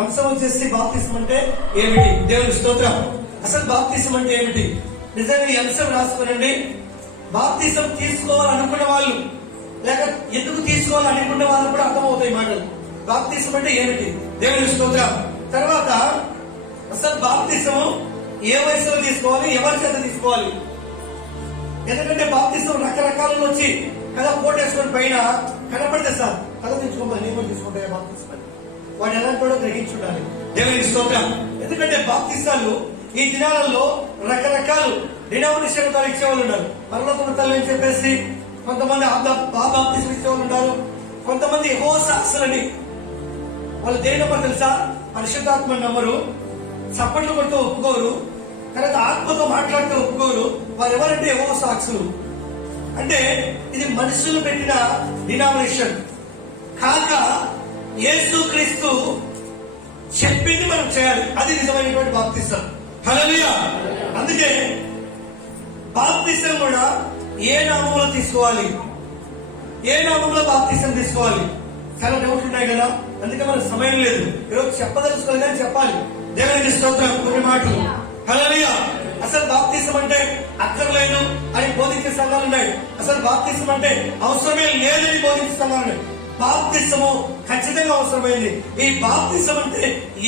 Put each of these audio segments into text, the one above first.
అంశం వచ్చేసి బాప్తిసం అంటే ఏమిటి? దేవుని స్తోత్రం. అసలు బాప్తిసం అంటే ఏమిటి? నిజంగా ఈ అంశం రాసుకోనండి. బాప్తిసం తీసుకోవాలనుకున్న వాళ్ళు లేక ఎందుకు తీసుకోవాలనుకున్న వాళ్ళు కూడా అర్థమవుతాయి మాటలు. బాప్తిసం అంటే ఏమిటి? దేవుని స్తోత్రం. తర్వాత అసలు బాప్తిసం ఏ వయసులో తీసుకోవాలి, ఎవరి చేత తీసుకోవాలి? ఎందుకంటే బాప్తిసం రకరకాలలో వచ్చి కదా కోటేశ్వరం పైన కనపడితే సార్ కథ తెచ్చుకోవాలి, నేను కూడా తీసుకుంటా బాప్తిసం అని వాడు ఎలాంటి కూడా గ్రహించుండాలి. దేవునికి స్తోత్రం. ఎందుకంటే బాప్తిసాలు ఈ దినాలలో రకరకాలు డినామినేషన్ ద్వారా ఇచ్చేవాళ్ళు ఉన్నారు. పరలోకపు తల్లి అని చెప్పేసి కొంతమంది బాప్తిసం ఇచ్చేవాళ్ళు ఉన్నారు. కొంతమంది యెహోవా సాక్షులని వాళ్ళు దేనిలో తెలుసా? పరిశుద్ధాత్మ నమ్మరు, చప్పట్లు కొడుతూ ఒప్పుకోరు, తర్వాత ఆత్మతో మాట్లాడుతూ ఒప్పుకోరు. వారు ఎవరంటే యెహోవా సాక్షులు. అంటే ఇది మనుషులు పెట్టిన డినామినేషన్ కాక యేసుక్రీస్తు చెప్పింది మనం చేయాలి. అది నిజమైనటువంటి బాప్తిసం. హల్లెలూయా. అందుకే బాప్తిసం కూడా ఏ నామంలో తీసుకోవాలి, ఏ నామంలో బాప్తిసం తీసుకోవాలి చాలా డౌట్లు ఉన్నాయి కదా. అందుకే మనకు సమయం లేదు, ఈరోజు చెప్పదలుచుకోవాలి కానీ చెప్పాలి. దేవునికి స్తోత్రం. కొన్ని మాటలు. హల్లెలూయా. అసలు బాప్తిసం అంటే అక్కర్లేదు అని బోధించే సంఘాలు ఉన్నాయి. అసలు బాప్తిసం అంటే అవసరమే లేదని బోధించే సంఘాలు ఉన్నాయి. బాప్తిసము ఖచ్చితంగా అవసరమైంది. ఈ బాప్తిసం అంటే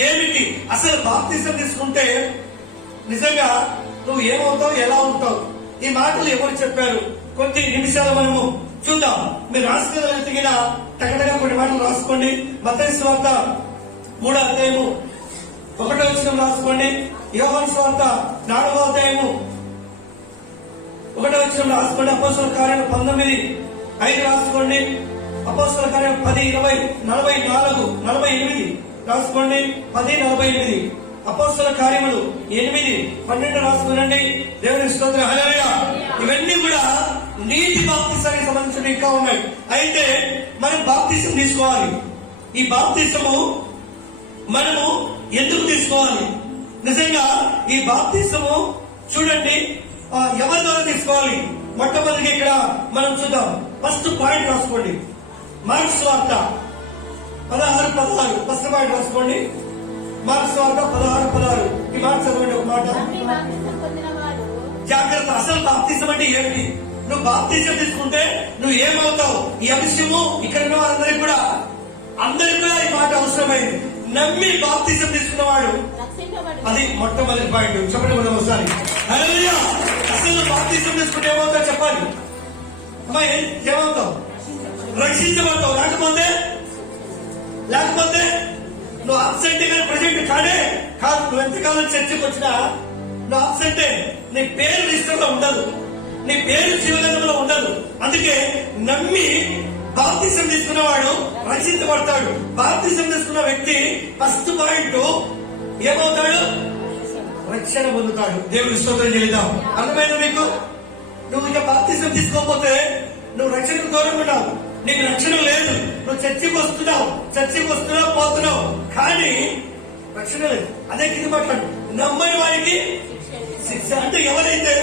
ఏమిటి? అసలు బాప్తిసం తీసుకుంటే నిజంగా నువ్వు ఏమవుతావు, ఎలా ఉంటావు? ఈ మాటలు ఎవరు చెప్పారు? కొద్ది నిమిషాలు మనము చూద్దాం. మీరు రాసుకోగలిగిన టకటగా కొన్ని మాటలు రాసుకోండి. మత్తయి సువార్త 3వ అధ్యాయము 1వ వచనం రాసుకోండి. యోహాను సువార్త 4వ అధ్యాయము 1వ వచనం రాసుకోండి. అపోస్తలుల కార్యాలు 19:5 రాసుకోండి. అపోస్తలుల కార్యాలు 10:20, 44, 48 రాసుకోండి. 10:48 అపోస్తలుల కార్యములు 8:12 రాసుకోనండి. దేవుని స్తోత్రం. హల్లెలూయా. ఇవన్నీ కూడా నీటి బాప్తిసానికి సంబంధించిన ఇంకా ఉన్నాయి. అయితే మనం బాప్తిసం తీసుకోవాలి. ఈ బాప్తిసము మనము ఎందుకు తీసుకోవాలి? నిజంగా ఈ బాప్తిసము చూడండి ఎవరి ద్వారా తీసుకోవాలి? మొట్టమొదటిగా ఇక్కడ మనం చూద్దాం. ఫస్ట్ పాయింట్ రాసుకోండి. మార్క్స్ వార్త 16:16 ఫస్ట్ పాయింట్ రాసుకోండి. మార్క్స్ వార్త 16:16 ఈ మాట చదవండి. ఒక మాట జాగ్రత్త. అసలు బాప్తిసం అంటే ఏమిటి? నువ్వు బాప్తిసం తీసుకుంటే నువ్వు ఏమవుతావు? ఈ అంశము ఇక్కడ ఉన్న వారందరికీ కూడా ఈ మాట అవసరమైంది. నమ్మి బాప్తిసం తీసుకున్నవాడు, అది మొట్టమొదటి పాయింట్. చెప్పండి మనం ఒకసారి. హల్లెలూయా. అసలు బాప్తిసం తీసుకుంటే ఏమవుతావు చెప్పాలి. అమ్మా ఏమవుతావు? రక్షించబడతావు. లేకపోతే నువ్వు అబ్సెంట్ గా ప్రజెంట్ కాదు. నువ్వు ఎంతకాలం చర్చకు వచ్చినా నువ్వు అబ్సెంటే. నీ పేరు లిస్టులో ఉండదు, నీ పేరు జీవనంలో ఉండదు. అందుకే నమ్మి బాప్తిసం తీసుకున్నవాడు రక్షించబడతాడు. బాప్తిసం తీసుకున్న వ్యక్తి ఫస్ట్ పాయింట్ ఏమవుతాడు? రక్షణ పొందుతాడు. దేవుని స్తోత్రం చెల్లిద్దాం. అర్థమైందా మీకు? నువ్వు ఇక బాప్తిసం తీసుకోకపోతే నువ్వు రక్షణకు దూరంగా ఉన్నావు, నీకు రక్షణ లేదు. నువ్వు చర్చికి వస్తున్నావు పోతున్నావు కానీ రక్షణ లేదు. అదే కింద మాట్లాడు. నమ్మని వారికి శిక్ష. అంటే ఎవరైతే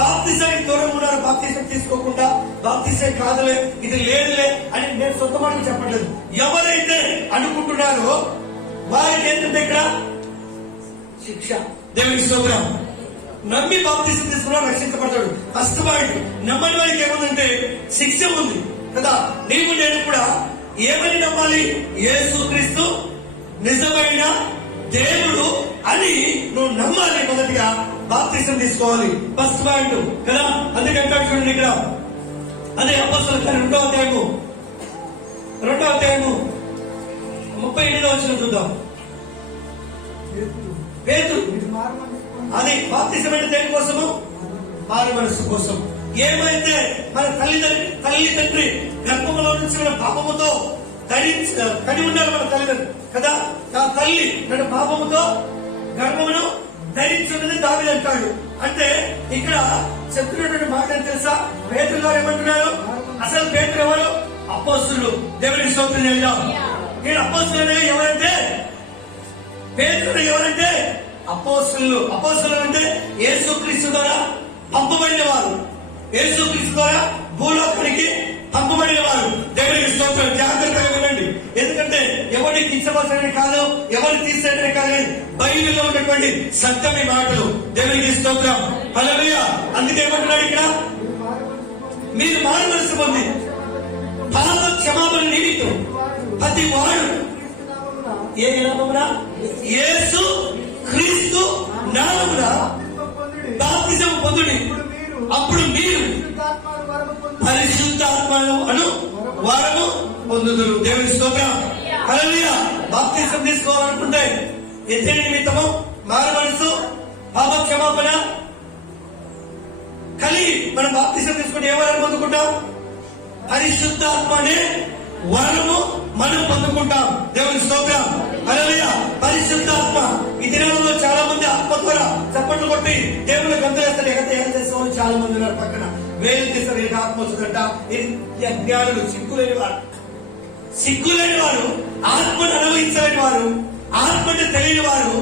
బాప్తిసానికి దూరంగా ఉన్నారు, బాప్తిసం తీసుకోకుండా బాప్తిసం కాదులే, ఇది లేదులే అని నేను సొంత మాటలు చెప్పట్లేదు. ఎవరైతే అనుకుంటున్నారో వారికి ఏంటంటే ఇక్కడ శిక్ష. దేవునికి స్తోత్రం. నమ్మి బాప్తిసం తీసుకున్నా రక్షించబడతాడు. First point. నమ్మని వారికి ఏముందంటే శిక్ష ఉంది కదా. నీవు నేను కూడా ఏమని నమ్మాలి? యేసుక్రీస్తు నిజమైన దేవుడు అని నువ్వు నమ్మాలి. మొదటిగా బాప్తిసం తీసుకోవాలి. ఫస్ట్ పాయింట్ కదా. అందుకంటే చూడండి ఇక్కడ అదే అపోస్తలుల కార్యాలు 2వ అధ్యాయము 38వ వచనం చూద్దాం. పేతురు అది బాప్తిసం అంటే దేని కోసము? మారు మనసు కోసం. ఏమైతే మన తల్లి తండ్రి గర్భంలో నుంచి మన పాపముతో కని ఉన్నారు మన తల్లిదండ్రులు కదా. ఆ తల్లి తన పాపముతో గర్భమును ధరించున్నది దావీదు అంటాడు. అంటే ఇక్కడ చెప్తున్నటువంటి మాట ఏం తెలుసా? పేతురు గారు ఏమంటున్నారు? అసలు పేతురు ఎవరు? అపోస్తలులు. దేవునికి స్తోత్రం చెల్లిద్దాం. ఈ అపోస్తలులు ఎవరంటే పేతురు ఎవరంటే అపోస్తలులు. అపోస్తలులు అంటే యేసుక్రీస్తు ద్వారా పంపబడిన వారు, యేసుక్రీస్తు ద్వారా భూలోకానికి పంపబడిన వారు. దేవునికి స్తోత్రం. జాగ్రత్తగా వినండి. ఎందుకంటే ఎవరిని కించవలసిన కాదు, ఎవరిని తీసేయడమే కాదు, కానీ బైబిల్లో ఉన్నటువంటి సత్యమే మాటలు. దేవునికి స్తోత్రం. హల్లెలూయా. అందుకే ఏమంటున్నాడు ఇక్కడ, మీరు మారు మనసు పొంది పాప క్షమాపణ నిమిత్తం ప్రతి వాడు ఏ నామమున, యేసు క్రీస్తు నామమున బాప్తిసం పొందుడి, అప్పుడు మీరు పరిశుద్ధాత్మను అను వరము పొందుదురు. దేవుని స్తోత్రం. హల్లెలూయా. బాప్తిసం తీసుకోవాలనుకుంటే ఎత్తడి నిమిత్తము, మారు మనసు, పాప క్షమాపణ కలిగి మనం బాప్తిసం తీసుకుంటే ఏ వరం పొందుకుంటాం? పరిశుద్ధాత్మ అనే వరము మనం పొందుకుంటాం. దేవుని స్తోత్రం. హల్లెలూయా. పరిశుద్ధాత్మ. ఈ దినాలలో చాలా మంది ఆత్మ ద్వారా చప్పట్లు కొట్టి దేవుని గంతులేస్తారు. ఎగతాళి చేసే వాళ్ళు చాలా మంది ఉన్నారు. పక్కన వేలు తీస్తారు. ఏదో ఆత్మ వస్తుందంట. అజ్ఞానులు, సిగ్గులేని వారు, ఆత్మను అనుభవించలేని వారు, ఆత్మను తెలియని వారు,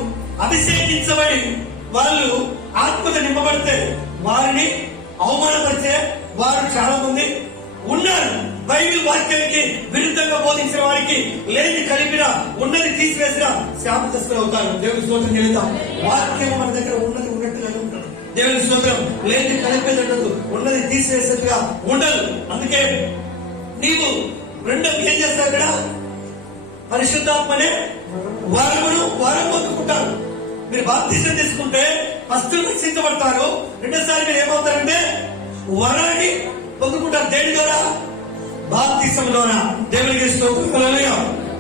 అభిషేకించబడి వాళ్ళు ఆత్మతో నింపబడితే వారిని అవమానపరిచే వారు చాలా మంది ఉన్నారు. బైబిల్ వాక్యానికి విరుద్ధంగా బోధించిన వారికి లేని కలిపిన, ఉన్నది తీసివేసిన శాపగ్రస్తులు అవుతారు. దేవుని స్తోత్రం చెల్లిద్దాం. వాక్యం మన దగ్గర ఉన్నది ఉన్నట్టుగా ఉంటాడు. దేవుని స్తోత్రం. లేని కలిపేటట్టు, ఉన్నది తీసివేసేట్టుగా ఉండదు. అందుకే నీవు రెండో ఏం చేస్తావు? ఇక్కడ పరిశుద్ధాత్మనే వరం పొందుకుంటారు. మీరు బాప్తిసం తీసుకుంటే ఫస్ట్ రక్షించబడతారు, రెండోసారి మీరు ఏమవుతారంటే వరాన్ని పొందుకుంటారు. దేని ద్వారా? బాప్తిసం ద్వారా. దేవునికి స్తోత్రం.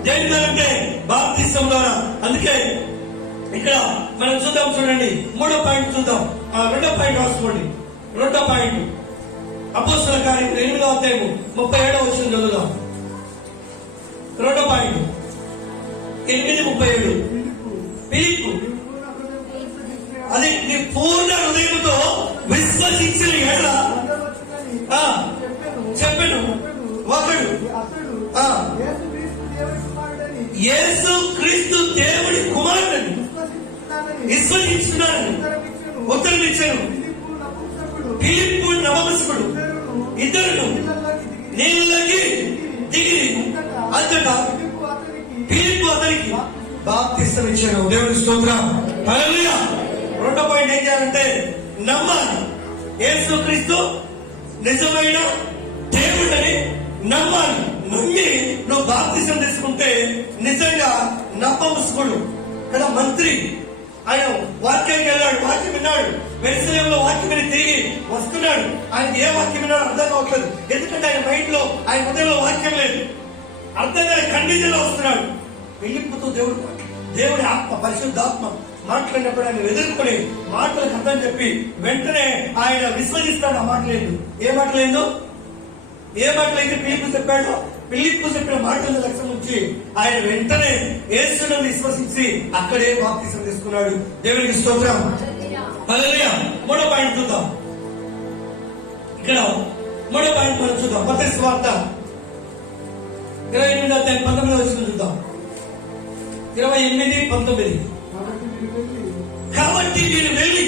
దేని ద్వారా అంటే బాప్తిసం ద్వారా. అందుకే ఇక్కడ మనం చూద్దాం, చూడండి, 3వ పాయింట్ చూద్దాం. 2వ పాయింట్ రాసుకోండి. 2వ పాయింట్ అపోస్తల కార్యములు 8వ అధ్యాయము 37వ వచనం చదువుదాం. 2వ పాయింట్ 8:37. ఫిలిప్పు, అది నీ పూర్ణ హృదయంతో విశ్వసించిన ఎడల చెప్పాను ఒకడు యేసు క్రీస్తు దేవుడి కుమారుడని విశ్వసించున్నాడని ఉత్తరం ఇచ్చాను. ఫిలిప్పు నపుంసకుడు ఇద్దరు నీళ్ళకి దిగి అంతటా ఫిలిప్పు అతనికి బాప్తిసం ఇచ్చాడు. దేవుని స్తోత్రం. హల్లెలూయా. 2వ పాయింట్ ఏం చేయాలంటే నమ్మాలి. యేసు క్రీస్తు నిజమైన దేవుడని నమ్మాలి. నమ్మి నువ్వు బాప్తిసం తీసుకుంటే నిజంగా నపుంసకుడు కదా, మంత్రి. ఆయన వాక్యానికి వెళ్ళాడు, వాక్యం విన్నాడు. వెరుసలేములో వాక్యం విని తిరిగి వస్తున్నాడు. ఆయన ఏ వాక్యం విన్నాడు అర్థం కావట్లేదు. ఎందుకంటే ఆయన మైండ్ లో, ఆయన హృదయంలో వాక్యం లేదు. అర్థం కాని కండిషన్ లో వస్తున్నాడు. ఫిలిప్పుతో దేవుడి ఆత్మ, పరిశుద్ధాత్మ మాట్లాడినప్పుడు ఆయన ఎదుర్కొని మాటలకు అర్థం చెప్పి వెంటనే ఆయన విశ్వసిస్తాడు. ఆ మాటలేదు. ఏ మాటలేదు? ఏ మాటలైతే ఫిలిప్పు చెప్పాడో, ఫిలిప్పు చెప్పిన మాటల లక్ష్యం నుంచి ఆయన వెంటనే యేసును విశ్వసించి అక్కడే బాప్తిసం తీసుకున్నాడు. దేవునికి స్తోత్రం. హల్లెలూయా. 3వ పాయింట్ చూద్దాం. ఇక్కడ 3వ పాయింట్ మనం చూద్దాం. మత్తయి సువార్త 28వ అధ్యాయం 19వ వచనం చూద్దాం. 28:19. కాబట్టి మీరు వెళ్ళి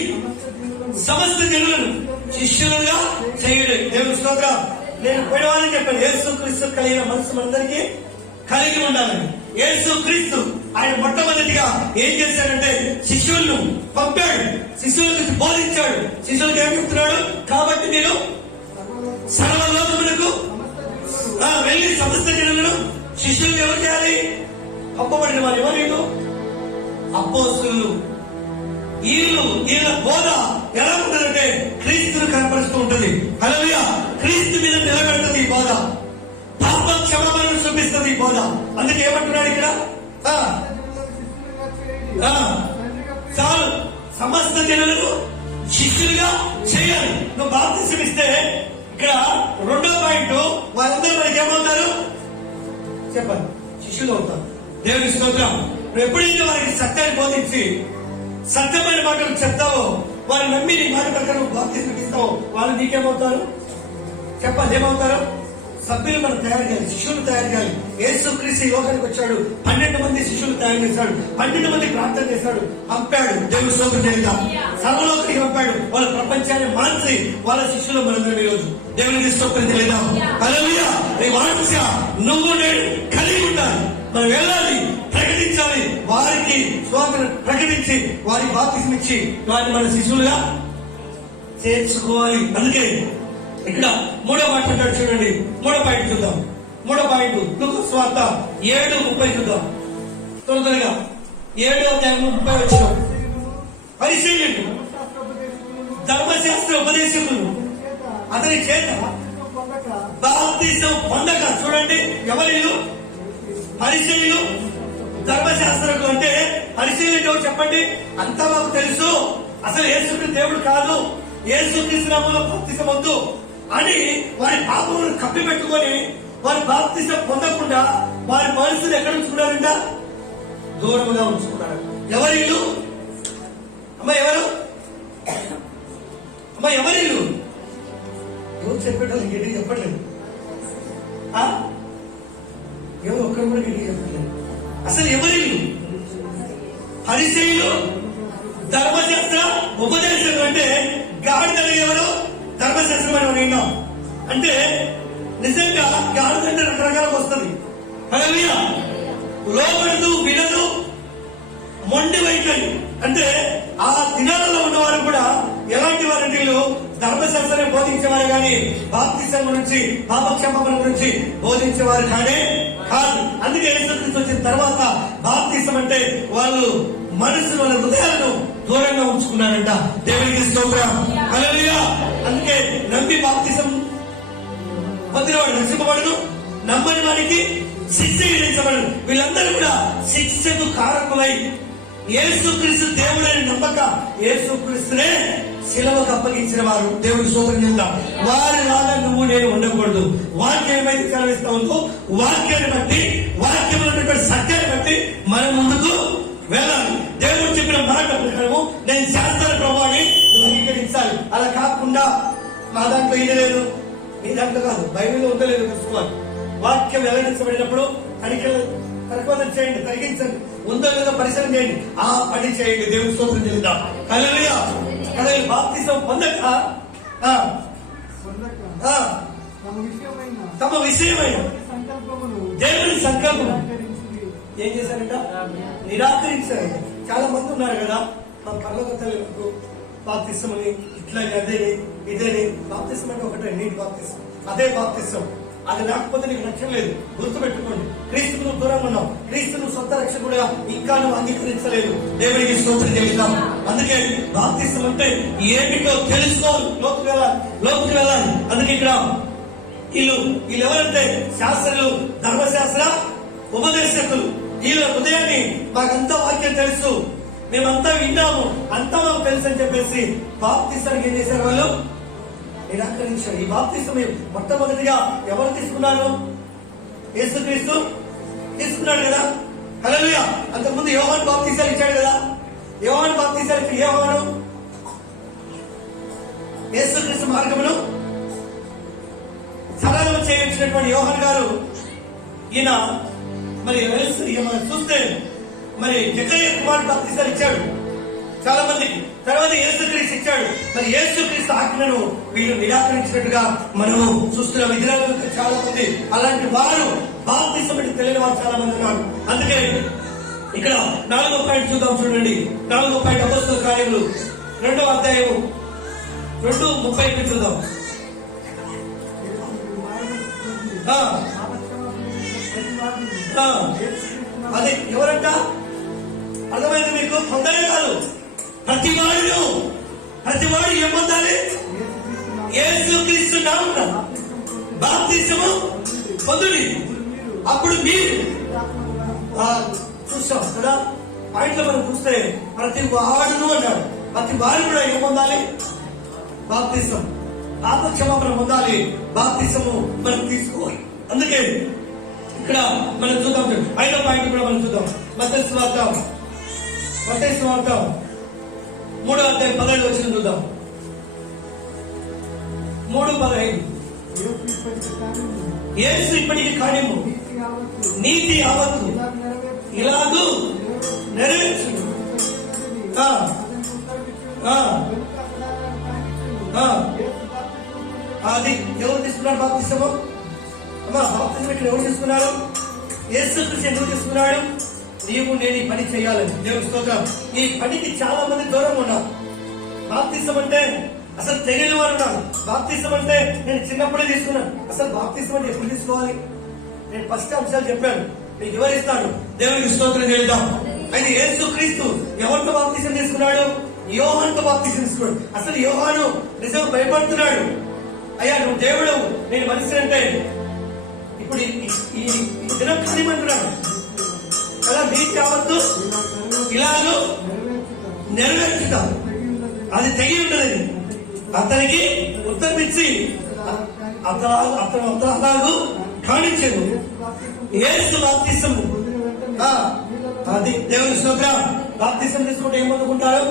సమస్త జనులను శిష్యులుగా చేయుడి. దేవుని స్తోత్రం. నేను పోయినవాళ్ళని చెప్పాను, యేసు క్రీస్తు కలిగిన మనసు మనందరికీ కలిగి ఉండాలని. యేసు క్రీస్తు ఆయన మొట్టమొదటిగా ఏం చేశాడంటే శిష్యులను పంపాడు, శిష్యులకు బోధించాడు. శిష్యులకు ఏం చెప్తున్నాడు? కాబట్టి మీరు సర్వలోకములకు వెళ్ళి సమస్త జనులను శిష్యులు ఎవరు చేయాలి? పంపబడిన వారు. ఎవరు వీళ్ళు? అపోస్తలులు. వీళ్ళ బోధ ఎలా ఉంటుందంటే క్రీస్తును కనపరుస్తూ ఉంటుంది. హల్లెలూయా. క్రీస్తు మీద నిలబెడుతుంది ఈ బోధ. పాప క్షమాపణను చూపిస్తుంది ఈ బోధ. అందుకే ఏమంటున్నాడు ఇక్కడ? చాలు, సమస్త జనులకు శిష్యులుగా చేయాలి. నువ్వు బాప్తిసం ఇస్తే ఇక్కడ 2వ పాయింట్, వారందరూ మనకి ఏమవుతారు? చెప్పండి, శిష్యులు అవుతారు. దేవుని స్తోత్రం. నువ్వు ఎప్పుడైతే వారికి సత్యాన్ని బోధించి సత్యమైన మాటలు చెప్తావో, వారు నమ్మి నీ మాట ప్రకారం బాప్తిసం ఇస్తావో, వాళ్ళు నీకేమవుతారు? చెప్పాలి, ఏమవుతారు? సభ్యులు మనం తయారు చేయాలి, శిష్యులు తయారు చేయాలి. యేసుక్రీస్తు ఈ లోకానికి వచ్చాడు, 12 మంది శిష్యులు తయారు చేశాడు, 12 మంది ప్రార్థన చేశాడు, పంపాడు. దేవుని స్తోత్రం చేద్దాం. సర్వలోకానికి పంపాడు. వాళ్ళ ప్రపంచాన్ని మార్చి వాళ్ళ శిష్యులు మనందరం ఈ రోజు దేవునికి స్తోత్రం చేద్దాం. హల్లెలూయా. ఈ వాంఛ నువ్వు నేను కలిగి ఉండాలి. మనం వెళ్ళాలి, ప్రకటించాలి, వారికి స్వాతంత్రం ప్రకటించి వారికి బాప్తిసం ఇచ్చి వారిని మన శిష్యులుగా చేర్చుకోవాలి. అందుకే ఇక్కడ 3వ మాట అంటాడు చూడండి. 3వ పాయింట్ చూద్దాం. 3వ పాయింట్ లూకా సువార్త 7:30 చూద్దాం. త్వరగా 7:30 పరిశీలన ధర్మశాస్త్ర ఉపదేశకులు అతని చేత బాప్తిసం పొందక. చూడండి, ఎవరిలు? పరిశీలు, ధర్మశాస్త్రకులు. అంటే పరిశీలన చెప్పండి. అంతా మాకు తెలుసు, అసలు యేసుక్రీస్తు దేవుడు కాదు, యేసుక్రీస్తు నామములో బాప్తిసం వద్దు అని వారి పాపములను కప్పిపెట్టుకొని వారి బాప్తిసం పొందకుండా వారి మనసును ఎక్కడ ఉంచుకున్నారంట? దూరముగా ఉంచుకున్నారు. ఎవరిల్లు? అమ్మ ఎవరు? అమ్మ ఎవరిల్లు? ఎవరు చెప్పేటోళ్ళు గట్టిగా చెప్పట్లేదు. ఎవరు ఒక్కరు కూడా గట్టిగా చెప్పట్లేదు. అసలు ఎవరిల్లు? పరిచయులు, ధర్మశాస్త్ర ఉపదేశం. అంటే గాడిదలు ఎవరు? ధర్మశాస్త్రం అని మనం విన్నాం. అంటే నిజంగా గాడిదంటే రకరకాలకు వస్తుంది. హల్లెలూయా. లోబడదు, వినదు, మొండి వైఖరి. అంటే ఆ దినాలలో ఉన్నవారు కూడా ఎలాంటి వారంటే ధర్మశాస్త్రాన్ని బోధించేవారు కానీ బాప్తిసం గురించి, పాపక్షమాపణ గురించి బోధించేవారు కానే కాదు. అందుకే యేసుక్రీస్తు వచ్చిన తర్వాత బాప్తిసం అంటే వాళ్ళు మనసును, వాళ్ళ హృదయాలను దూరంగా ఉంచుకున్నారంట. దేవునికి స్తోత్రం. హల్లెలూయా. అందుకే నమ్మి బాప్తిసం పొందినవాడు రక్షింపబడును, నమ్మని వారికి శిక్ష విధించబడును. వీళ్ళందరూ కూడా శిక్షకు కారకులై యేసుక్రీస్తు దేవుడని నమ్మక యేసుక్రీస్తునే శిలువకు అప్పగించిన వారు. దేవుడి స్తోత్రం చెప్తాం. వారి వల్ల నువ్వు నేను ఉండకూడదు. వాక్యం ఏమైతే సెలవిస్తా ఉందో వాక్యాన్ని బట్టి, వాక్యంలో ఉన్నటువంటి సత్యాన్ని బట్టి మనం ముందుకు వెళ్ళాలి. దేవుడు చెప్పిన మాట ప్రకారము నేను శాస్త్ర ప్రభావాన్ని అంగీకరించాలి. అలా కాకుండా మా దాంట్లో ఇది లేదు, మీ దాంట్లో కాదు, బైబిల్లో ఉండలేదు తెలుసుకోవాలి. వాక్యం వెల్లడించబడినప్పుడు పరిశోధన చేయండి, తగ్గించండి, ఉందో లేదో పరిశీలన చేయండి, ఆ పని చేయండి. దేవుని స్తోత్రం చెల్లిద్దాం. హల్లెలూయా. బాప్తిసం పొందక తమ విషయమైన దేవుని సంకల్పం ఏం చేశారంట? నిరాకరించారు. చాలా మంది ఉన్నారు కదా, మా పర్లోక తల్లికు బాప్తిసం అని, ఇట్లాగే అదేని ఇదేని. బాప్తిసం అంటే ఒకటే, నీటి బాప్తిసం, అదే బాప్తిసం. అది లేకపోతే నీకు రక్షణ లేదు. గుర్తుపెట్టుకోండి, క్రీస్తుకు దూరంగా ఉన్నావు, క్రీస్తును సొంత రక్షకుడుగా ఇంకా నువ్వు అంగీకరించలేదు. దేవునికి స్తోత్రం చెల్లిద్దాం. అందుకే బాప్తిసం అంటే ఏమిటో తెలుసుకోవాలి, లోతుకు వెళ్ళాలి. అందుకే ఇక్కడ వీళ్ళు ఎవరంటే శాస్త్రులు, ధర్మశాస్త్ర ఉపదేశకులు. వీళ్ళ హృదయాన్ని మాకంతా వాక్యం తెలుసు, మేమంతా విన్నాము, అంతా మాకు తెలుసు అని చెప్పేసి బాప్తిసానికి ఏం చేశారు? వాళ్ళు నిరాకరించారు. ఈ బాప్తిసం మొట్టమొదటిగా ఎవరు తీసుకున్నారు? యేసుక్రీస్తు తీసుకున్నాడు కదా. హల్లెలూయా. అంతకుముందు యోహాను బాప్తిసాలు ఇచ్చాడు కదా. యోహాను బాప్తిసాలు ఇచ్చి యోహాను యేసుక్రీస్తు మార్గమును సరళం చేయించినటువంటి యోహాను గారు, ఈయన మరి మనం చూస్తే మరి జకర్యా కుమారుడు బాప్తిసాలు ఇచ్చాడు చాలా మందికి. తర్వాత యేసుక్రీస్తు ఇచ్చాడు. మరి యేసుక్రీస్తు ఆజ్ఞను వీళ్ళు నిరాకరించినట్టుగా మనము చూస్తున్నాం. ఇదిలో చాలా మంది అలాంటి వారు బాప్తిసం అంటే తెలియని వారు చాలా మంది ఉన్నారు. అందుకే ఇక్కడ 4వ పాయింట్ చూద్దాం. చూడండి, 4వ పాయింట్ అపోస్తల కార్యములు 2వ అధ్యాయం 2:30 చూద్దాం. అదే ఎవరంట? అర్థమైంది మీకు? కొందరే కాదు, ప్రతివాడు ఏం పొందాలి? యేసుక్రీస్తు నామమున బాప్తిసము పొందుడి, అప్పుడు మీరు చూస్తాం కదా. పాయింట్లో మనం చూస్తే ప్రతి వాడును అన్నాడు. ప్రతి వాడు కూడా ఏం పొందాలి? బాప్తిసం, పాపక్షమాపణ పొందాలి. బాప్తిసము మనం తీసుకోవాలి. అందుకే ఇక్కడ మనం చూద్దాం. 5వ పాయింట్ కూడా మనం చూద్దాం. మత్తయి సువార్త 3వ అధ్యాయం 17 వచ్చిన చూద్దాం. 3:15. యేసు ఇప్పటికి కార్యము నీతి యావత్తు ఇలాగూ నెరవేర్చు. అది ఎవరు తీసుకున్నాడు బాప్తిసము? అమ్మా బాప్తిసం ఇక్కడ ఎవరు తీసుకున్నారు? యేసు క్రీస్తు ఎందుకు తీసుకున్నాడు? నీవు నేను ఈ పని చేయాలని. దేవుని స్తోత్రం. ఈ పనికి చాలా మంది దూరంగా ఉన్నారు. బాప్తిసం అంటే అసలు తెలియని వారు ఉన్నారు. బాప్తిసం అంటే నేను చిన్నప్పుడే తీసుకున్నాను. అసలు బాప్తిసం అంటే ఎప్పుడు తీసుకోవాలి? నేను ఫస్ట్ అంశాలు చెప్పాను, మీకు వివరిస్తాను. దేవునికి స్తోత్రం చేద్దాం. అయితే యేసు క్రీస్తు ఎవరితో బాప్తిసం తీసుకున్నాడు? యోహానుతో బాప్తిసం తీసుకున్నాడు. అసలు యోహాను నిజంగా భయపడుతున్నాడు. అయ్యా నువ్వు దేవుడు, నేను మనిషి అంటే ఇప్పుడు ఈ దినం కానిమంటున్నాడు కదా. నీతి యావత్తు ఇలాగూ నెరవేర్చుతా, అది తెగి ఉంటది. అతనికి ఉత్తరమిచ్చి అతను అలాగూ కానించాడు. యేసు బాప్తిసం, అది దేవుని స్తోత్రం. బాప్తిసం తీసుకుంటే ఏం పొందుకుంటారు?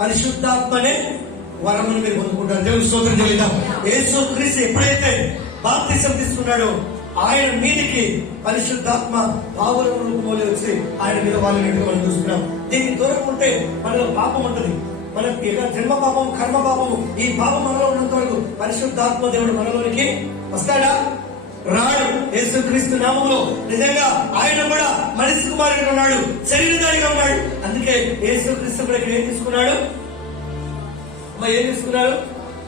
పరిశుద్ధాత్మనే వరమును మీరు పొందుకుంటారు. దేవుని స్తోత్రం చెల్లిద్దాం. యేసు క్రీస్తు ఎప్పుడైతే బాప్తిసం తీసుకున్నాడో ఆయన మీదికి పరిశుద్ధాత్మ పావుల రూపంలో వచ్చి ఆయన మీద వాళ్ళని మనం చూస్తున్నాం. దీనికి దూరం ఉంటే మనలో పాపం ఉంటుంది. మనకి జన్మ పాపం, కర్మ పాపము, ఈ పాపం మనలో ఉన్నంత వరకు పరిశుద్ధాత్మ దేవుడు మనలోనికి వస్తాడా? రాడు. యేసు క్రీస్తు నామములో నిజంగా ఆయన కూడా మనిషి కుమారుడిగా ఉన్నాడు, శరీరధారిగా ఉన్నాడు. అందుకే యేసు క్రీస్తు కూడా ఇక్కడ ఏం తీసుకున్నాడు? ఏం తీసుకున్నాడు?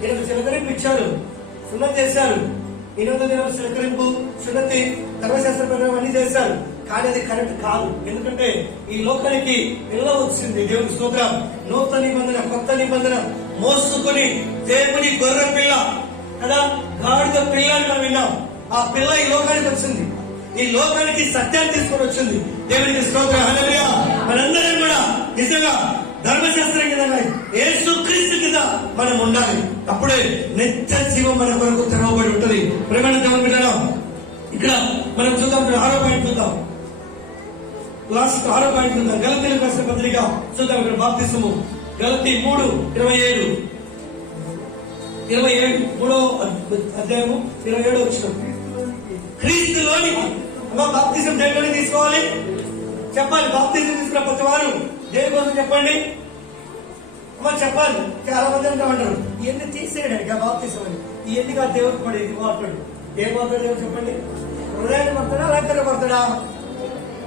ఈయనకు చిలకరింపు ఇచ్చారు, సున్నతి చేశారు. 800 దినాలు చిలకరింపు, సున్నతి, ధర్మశాస్త్ర ప్రకారం అన్ని చేశారు. కానీ అది కరెక్ట్ కాదు. ఎందుకంటే ఈ లోకానికి పిల్ల వచ్చింది. దేవుని స్తోత్రం. నూతన నిబంధన, కొత్త నిబంధన మోసుకొని దేవుని గొర్రె పిల్ల కదా, గాడిద పిల్ల అని మనం విన్నాం. ఆ పిల్ల ఈ లోకానికి వచ్చింది. ఈ లోకానికి సత్యాన్ని తీసుకొని వచ్చింది. దేవునికి స్తోత్రం. హల్లెలూయా. మనందరం కూడా నిజంగా ధర్మశాస్త్రం కింద యేసు క్రీస్తు కింద మనం ఉండాలి. అప్పుడే నిత్య జీవం మన కొరకు తెరవబడి ఉంటుంది. ప్రేమైన దేవుని బిడ్డలారా, ఇక్కడ మనం చూద్దాం. 6వ పాయింట్ చూద్దాం. లాస్ట్ 6వ పాయింట్ చూద్దాం. గలతీయులకు రాసిన పత్రిక చూద్దాం. ఇక్కడ బాప్తిసము గలతీ 3:27 3వ అధ్యాయము 27వ వచనం. క్రీస్తులోని బాప్తిసం దేనిలోని తీసుకోవాలి? చెప్పాలి. బాప్తిసం తీసుకున్న ప్రతి వారు దేని కోసం చెప్పండి అమ్మ, చెప్పాలి. చాలా మంది అంటారు ఇవన్నీ తీసేయడానికి బాప్తిసం అని. ఇవన్నీ కాదు దేవుడికి పడేది మాట్లాడు. ఏం మాట్లాడు దేవుడు చెప్పండి? హృదయాన్ని పడతాడా, అలంకరణ పడతాడా?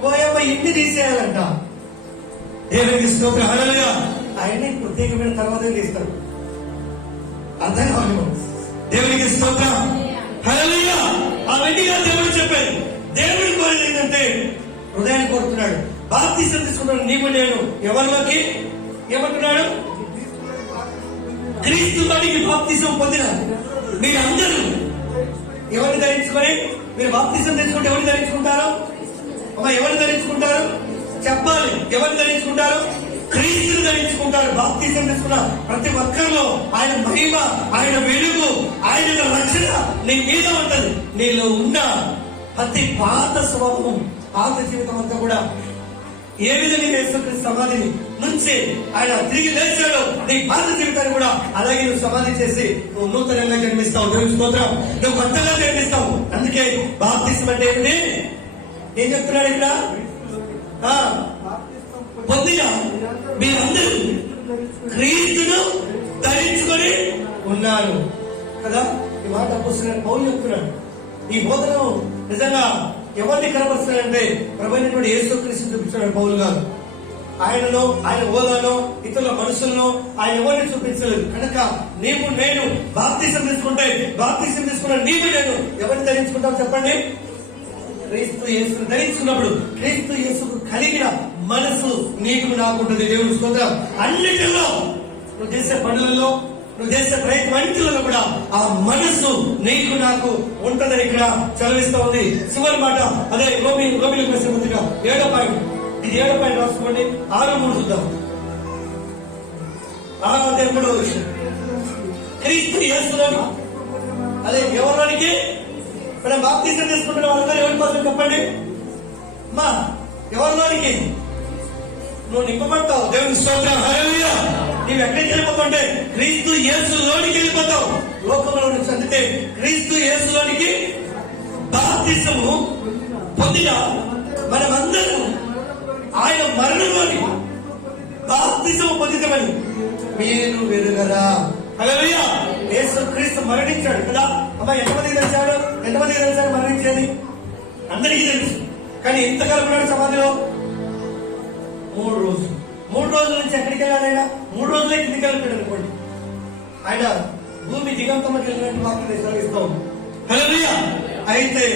పోయమ్మ ఇన్ని తీసేయాలంట. దేవునికి స్తోత్రం. హల్లెలూయా. ఆయన్ని ప్రత్యేకమైన తర్వాత తీస్తాడు. అర్థం కావాలి. దేవునికి స్తోత్రం. హల్లెలూయా. అవన్నీగా దేవుడు చెప్పాడు. దేవుడి కోరేది ఏంటంటే హృదయాన్ని కోరుతున్నాడు. బాప్తిసం తీసుకున్నాడు నీవు నేను. ఎవరిలోకి ఏమంటున్నాడు? క్రీస్తులోనికి బాప్తిసం పొందిన మీరందరూ ఎవరిని ధరించుకొని మీరు బాప్తిసం తెచ్చుకుంటే ఎవరిని ధరించుకుంటారు? అమ్మా ఎవరిని ధరించుకుంటారు? చెప్పాలి. ఎవరిని ధరించుకుంటారు? క్రీస్తుని ధరించుకుంటారు. బాప్తిసం తీసుకున్న ప్రతి ఒక్కరిలో ఆయన మహిమ, ఆయన వెలుగు, ఆయన రక్షణ నీ మీద ఉంటది. నీలో ఉన్న ప్రతి పాత స్వభావం, పాత జీవితం అంతా కూడా ఏ విధంగా యేసుక్రీస్తు సమాధిని నుంచి ఆయన తిరిగి లేచాడు, నీ పాత జీవితాన్ని కూడా అలాగే నువ్వు సమాధి చేసి నువ్వు నూతనంగా జన్మిస్తావు. దేవుని స్తోత్రం. నువ్వు కొత్తగా జన్మిస్తావు. అందుకే బాప్తిసం అంటే ఏంటి? ఏం చెప్తున్నాడు ఇక్కడ? పొందిన మీరందరూ క్రీస్తును ధరించుకొని ఉన్నారు కదా. ఈ మాట అపోస్తలుడైన పౌలు చెప్తున్నాడు. ఈ బోధన నిజంగా ఎవరిని కనపరుస్తాడంటే ప్రభువైనటువంటి యేసుక్రీస్తును చూపించాడు పౌలు గారు. ఆయనలో, ఆయన హోదాలో, ఇతరుల మనుషులను ఆయన ఎవరిని చూపించలేదు. కనుక నీవు నేను బాప్తిసం తీసుకుంటే, బాప్తిసం తీసుకున్న నీవు నేను ఎవరిని ధరించుకుంటావు చెప్పండి? క్రీస్తు యేసును ధరించుకున్నప్పుడు క్రీస్తు యేసుకు కలిగిన మనసు నీకు నాకుంటుంది. దేవుని స్తోత్రం. అన్నిటిలో నువ్వు చేసే పనులలో, నువ్వు చేసే ప్రయత్నాన్నిటిలో కూడా ఆ మనసు నీకు నాకు ఉంటుందని ఇక్కడ చదివిస్తా ఉంది. చివరి మాట అదే రోమిలకు రాసిన పత్రిక 7వ పాయింట్. ఇది 7వ పాయింట్ రాసుకోండి. 6:3 చూద్దాం. 6వ అధ్యాయం 3వ వచనం. క్రీస్తు యేసులోని, అదే ఎవరిలోనికి మనం బాప్తిసం తీసుకుంటున్న వాళ్ళందరూ ఎవరి కోసం చెప్పండి అమ్మా? ఎవరిలోనికి? నువ్వు నింపబడతావు. దేవుని స్తోత్రం. హల్లెలూయా. నీవు ఎక్కడికి వెళ్ళిపోతుంటే క్రీస్తు యేసులోనికి వెళ్ళిపోతావు. లోకంలో నుంచి అందుకే క్రీస్తు యేసులోనికి బాప్తిసము పొందిన మనమందరం ఆయన మరణంలోని బాప్తిసము పొందితమని మీరు వెరుగరా. హల్లెలూయా. యేసు క్రీస్తు మరణించాడు కదా. అమ్మా ఎంతమందికి తెలిసాడు మరణించేది? అందరికీ తెలుసు. కానీ ఎంతకాలం ఉన్నాడు సమాధిలో? 3 రోజులు. 3 రోజుల నుంచి ఎక్కడికి వెళ్ళాడు ఆయన? 3 రోజులే కిందికి వెళ్ళిపోయాడు అనుకోండి. ఆయన భూమి దిగంతంలోకి వెళ్ళినట్టు వాక్యం సెలవిస్తాం. హల్లెలూయా. అయితే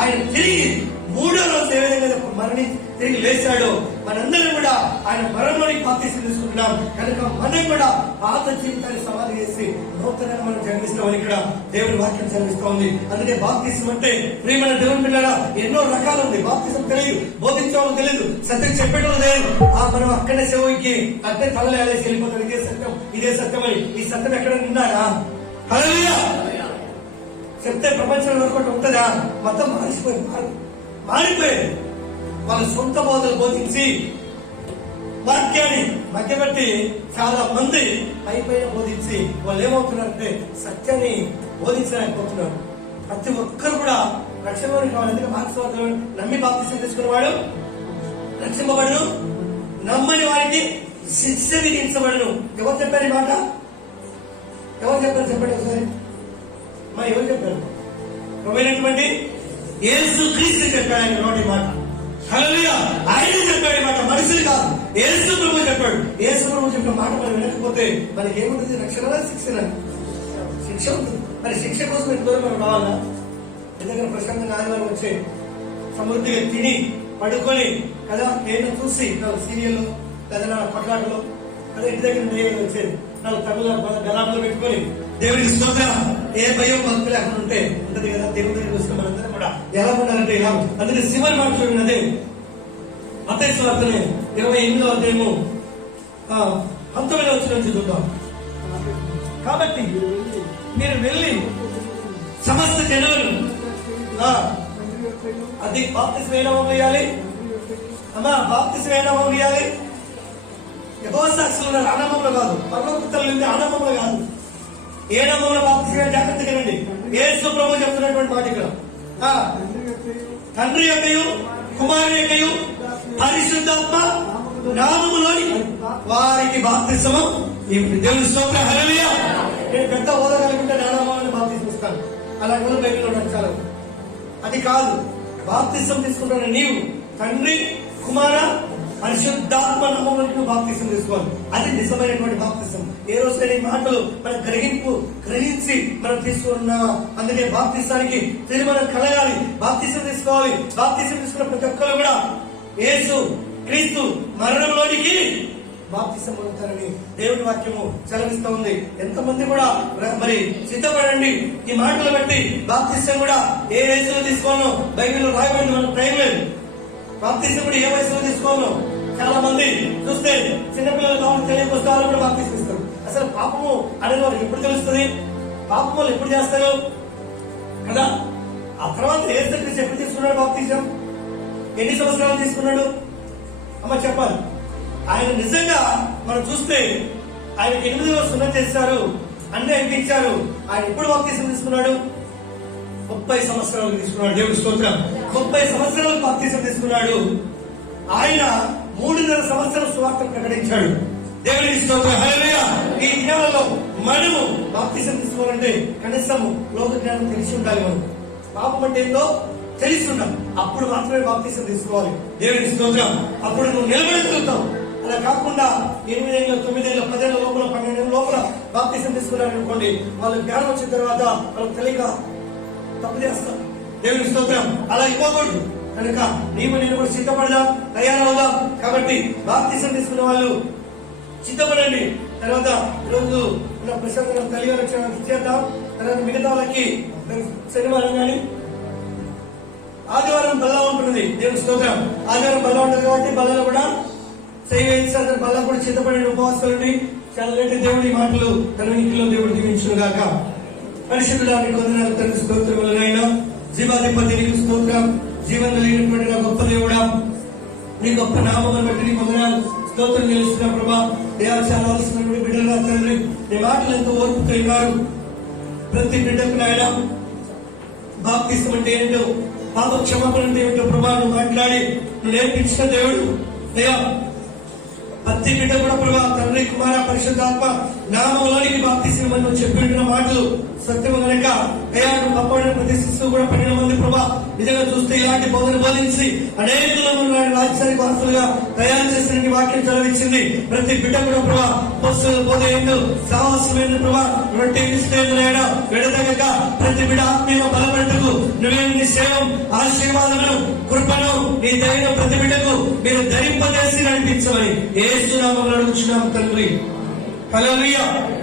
ఆయన తిరిగి 3వ రోజు ఏ విధంగా మరణించి తిరిగి లేచాడో మనందరం కూడా ఆయన మరణంలోనికి బాప్తిసం తీసుకుంటున్నాం కనుక మనం కూడా పాత జీవితాన్ని సమాధి చేసి నూతనంగా మనం జన్మిస్తామని ఇక్కడ దేవుని వాక్యం చదివిస్తా ఉంది. అందుకే బాప్తిసం అంటే ప్రియమైన దేవుని పిల్లల ఎన్నో రకాలు ఉంది. బాప్తిసం తెలియదు, బోధించడం తెలియదు, సత్యం చెప్పడం లేదు. మనం అక్కడే సేవకి అక్కడే తలలు వేసి వెళ్ళిపోతాం. ఇదే సత్యం అని. ఈ సత్యం ఎక్కడ నిన్నారా? హల్లెలూయా. చెప్తే ప్రపంచంలో ఒకటి ఉంటుందా? మొత్తం మారిపోయారు. వాళ్ళ సొంత బోధలు బోధించి వాక్యాన్ని మధ్యపెట్టి చాలా మంది పైపైన బోధించి వాళ్ళు ఏమవుతున్నారంటే సత్యాన్ని బోధించలేకపోతున్నారు. ప్రతి ఒక్కరు కూడా రక్షణలోని కావాలి. ఎందుకంటే మార్క్స్ నమ్మి బాప్తిసం తీసుకునేవాడు రక్షింపబడును, నమ్మని వారికి శిక్ష విధించబడును. ఎవరు చెప్పారు ఈ మాట? ఎవరు చెప్పారు చెప్పండి ఒకసారి. మరి ఎవరు చెప్పారు? ప్రమైనటువంటి యేసు క్రీస్తు చెప్పాడు ఆయన నోటి మాట. హల్లెలూయా. ఆయన చెప్పాడు మాట, మనుషులు కాదు. యేసు ప్రభు చెప్పాడు. యేసు ప్రభు చెప్పిన మాట మనం వినకపోతే మనకి ఏముంటుంది? రక్షణ, శిక్ష ఉంటుంది. మరి శిక్ష కోసం ఎంత దూరం మనం రావాలా? ఎందుకంటే ప్రశాంతంగా ఆదివారం వచ్చే సమృద్ధిగా తిని పడుకొని కదా నేను చూసి సీరియల్లో లేదా నా కొట్లాటలో అదే ఇంటి దగ్గర వచ్చేది నాకు తగుల గలాటలో పెట్టుకొని దేవుడికి స్తోత్రం. ఏ భయం భక్తులు అక్కడ ఉంటే ఉంటది కదా. దేవుడి దగ్గర వస్తే మనందరం కూడా ఎలా ఉండాలంటే ఇలా. అందుకే శివరి మాట చూడండి. అదే మత్తయి సువార్తనే 28వ అధ్యాయము 19వ వచనం చదువుతాం. కాబట్టి మీరు వెళ్ళి సమస్త జనులను అది బాప్తిసం ఏ నామములో ఇయ్యాలి? అమ్మా బాప్తిసం ఏ నామములో ఇయ్యాలి? యెహోవా సాక్షులు ఆనామంలో కాదు, పరలోకతల్లి ఆనామంలో కాదు. ఏ నామంలో బాప్తిసం? జాగ్రత్తగా రండి. యేసు ప్రభు చెప్తున్నటువంటి మాట ఇక్కడ తండ్రి యొక్కయు కుమారుని యొక్కయు పరిశుద్ధాత్మ నామములోని వారికి బాప్తిసము దేవుని స్తోత్రం. హల్లెలూయా. నేను పెద్ద హోదా కలిగింటే నా నామాన్ని బాప్తిసం ఇస్తాను. అలా కూడా బైబిల్లో నచ్చాలి. అది కాదు. బాప్తిసం తీసుకుంటున్న నీవు తండ్రి కుమార పరిశుద్ధాత్మ నామములో బాప్తిసం తీసుకోవాలి. అది నిజమైనటువంటి బాప్తిసం. ఏ రోజు ఈ మాటలు మన గ్రహించి మనం తీసుకున్నామా? అందుకే బాప్తిసానికి తిరిగి మనం కలగాలి, బాప్తిసం తీసుకోవాలి. బాప్తిసం తీసుకున్న ప్రతి ఒక్కరు కూడా యేసు క్రీస్తు మరణంలోనికి బాప్తిసం పొందుతారని దేవుని వాక్యము సెలవిస్తూ ఉంది. ఎంతమంది కూడా మరి సిద్ధపడండి. ఈ మాటలు బట్టి బాప్తిసం కూడా ఏ వయసులో తీసుకోను బైబిల్లో రాయబడింది. మనకు టైం లేదు. బాప్తిసం కూడా ఏ వయసులో తీసుకోను. చాలా మంది చూస్తే చిన్నపిల్లలు కావాలి తెలియకొస్తే వాళ్ళు కూడా బాప్తిసం ఇస్తారు. అసలు పాపము అనేది వాళ్ళకి ఎప్పుడు తెలుస్తుంది? పాపం వాళ్ళు ఎప్పుడు చేస్తారు కదా. ఆ తర్వాత యేసుక్రీస్తు ఎప్పుడు తీసుకున్నాడు బాప్తిసం? ఎన్ని సంవత్సరాలు తీసుకున్నాడు? అమ్మ చెప్పాలి. ఆయన నిజంగా మనం చూస్తే ఆయనకి 8వ సున్నతి చేశారు, అన్ని అనిపించారు. ఆయన ఎప్పుడు బాప్తిసం తీసుకున్నాడు? 30 సంవత్సరాలు తీసుకున్నాడు. దేవుడి స్తోత్రం. 30 సంవత్సరాలు బాప్తిసం తీసుకున్నాడు. ఆయన 3.5 సంవత్సరం సువార్తను ప్రకటించాడు. దేవుడి స్తోత్రం. హల్లెలూయా. ఈ దినాలలో మనము బాప్తిసం తీసుకోవాలంటే కనీసం లోక జ్ఞానం తెలిసి ఉండాలి. మనం పాపం అంటే ఏందో తెలిసి ఉండాలి. అప్పుడు మాత్రమే బాప్తిసం తీసుకోవాలి. దేవుడి స్తోత్రం. అప్పుడు నువ్వు నిలబడగలుగుతావు. అలా కాకుండా 8 ఏళ్ళ 9 ఏళ్ళ 10 ఏళ్ళ లోపల 12 ఏళ్ళ లోపల బాప్తిసం తీసుకున్నారు అనుకోండి, వాళ్ళు జ్ఞానం వచ్చిన తర్వాత వాళ్ళు తెలియక తప్పు చేస్తారు. దేవుని స్తోత్రం. అలా ఇవ్వకూడదు. కనుక నీవు నేను కూడా సిద్ధపడదాం, తయారవుదాం. కాబట్టి బాప్తిసం తీసుకున్న వాళ్ళు సిద్ధపడండి. తర్వాత ఈరోజు ఉన్న ప్రశాంతంగా కలిగి రక్షణ ఇచ్చేద్దాం. తర్వాత మిగతా వాళ్ళకి శనివారం కానీ ఆదివారం బల్ల ఉంటుంది. దేవుని స్తోత్రం. ఆదివారం బల్ల ఉంటుంది కాబట్టి బల్లలో కూడా సేవించాలి. బల్ల కూడా సిద్ధపడండి. ఉపవాసాలని చాలా లేటి దేవుడి మాటలు తన ఇంటిలో దేవుడు దీవించును గాక. పరిశుద్ధుడానికి వందనాలు తండ్రి. స్తోత్రములైనా జీవాధిపతి నీకు స్తోత్రం. జీవం కలిగినటువంటి నా గొప్ప దేవుడా, నీ గొప్ప నామమును బట్టి నీ వందనాలు స్తోత్రం చేస్తున్నా ప్రభా. అయ్యా చాలా అవసరమైన బిడ్డలుగా తండ్రి నీ మాటలు ఎంతో ఓర్పుతో ఉన్నారు. ప్రతి బిడ్డకు నాయన బాప్తిసం అంటే ఏంటో, పాప క్షమాపణ అంటే ఏంటో ప్రభా నువ్వు మాట్లాడి నువ్వు నేర్పించిన దేవుడు. అయ్యా ప్రతి బిడ్డ కూడా ప్రభా తండ్రి కుమార పరిశుద్ధాత్మ నామంలోనికి బాప్తిసం అని నువ్వు చెప్పిన మాటలు సత్యము కనుక అయ్యా నువ్వు కాపాడిన ప్రతి శిశువు కూడా 12 మంది ప్రభా నిజంగా చూస్తే ఇలాంటి బోధన బోధించి అనేకులను రాజధాని వాసులుగా తయారు చేసిన వాక్యం చదివించింది. ప్రతి బిడ్డ కూడా ప్రభా పుస్తకాలు బోధ సాహసమైన ప్రభా రొట్టె విడదగక ప్రతి బిడ్డ ఆత్మీయ బలపడటకు నువ్వే నీ సేవం ఆశీర్వాదములు కృపను నీ దైన ప్రతి బిడ్డకు మీరు ధరింపజేసి నడిపించమని యేసు నామములో అడుగుచున్నాము తండ్రి. హల్లెలూయా.